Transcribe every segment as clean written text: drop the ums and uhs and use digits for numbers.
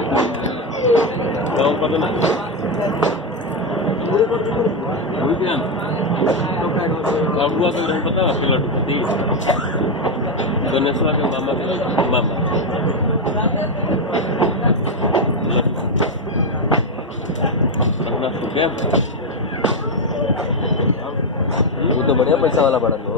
गाँव पर ना अब हुआ तो नहीं पता आपके लड्डू पति गणेश के मामा के मामा वो तो बढ़िया पैसा वाला बड़ा तो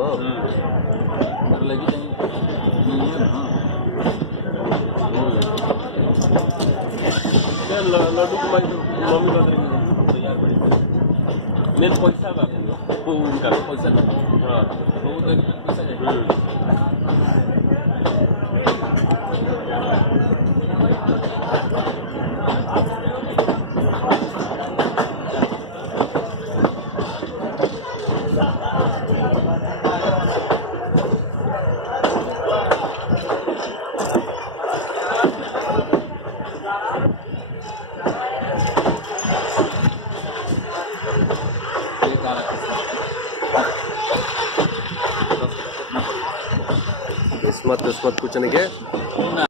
लड्डू को मम्मी बता रही मेरे पैसा का वो उनका पैसा हाँ वो तो पैसा किस्मत कुछ नहीं के